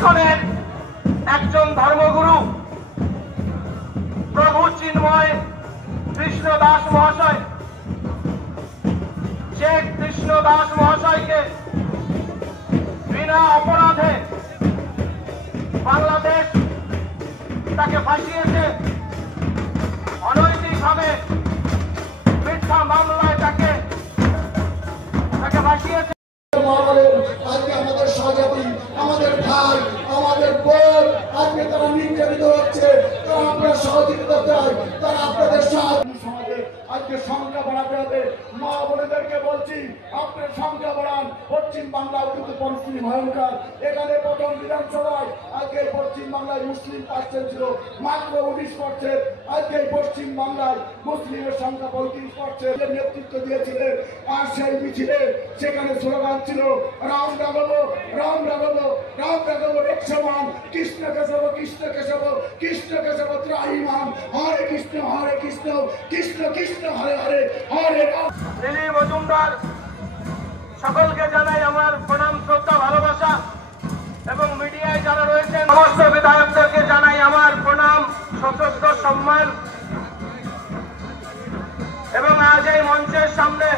ইস্কনের একজন ধর্মগুরু প্রভু চিন্ময় কৃষ্ণ দাস মহাশয়, শেখ কৃষ্ণ দাস মহাশয়কে বিনা অপরাধে বাংলাদেশ তাকে ফাঁসিয়েছে। অনৈতিকভাবে মিথ্যা মামলায় তাকে ফাঁসিয়েছে। আজকে আমাদের সহযাত্রী, আমাদের ভাই, আমাদের বোন আজকে তারা নির্যাতিত হচ্ছে, তারা আপনার সহযোগিতা চায়, তারা আপনাদের সমাজে আজকে সংখ্যা বাড়াতে হবে। মা বোনেদেরকে বলছি, আপনার সংখ্যা বাড়ান। পশ্চিম বাংলায় কিন্তু পরিস্থিতি ভয়ঙ্কর। এখানে প্রথম বিধানসভায় আজকে পশ্চিম বাংলায় মুসলিম পার্সেন্ট ছিল মাত্র 19%। আজকে পশ্চিম বাংলায় মুসলিমের সংখ্যা 35%। নেতৃত্ব দিয়েছিলেন আর সেই মিছিলে সেখানে স্লোগান ছিল রাম রাঘব রাম রাঘব রাম রাঘব রক্ষমান কৃষ্ণ কেশব কৃষ্ণ কেশব কৃষ্ণ কেশব ত্রাহিমাম হরে কৃষ্ণ কৃষ্ণ কৃষ্ণ হরে হরে হরে রাম। লিলি মজুমদার, সকলকে জানাই আমার প্রণাম, শ্রদ্ধা, ভালোবাসা এবং মিডিয়ায় যারা রয়েছেন সমস্ত বিধায়কদেরকে জানাই আমার প্রণাম, সশ্রদ্ধ সম্মান এবং আজ এই মঞ্চের সামনে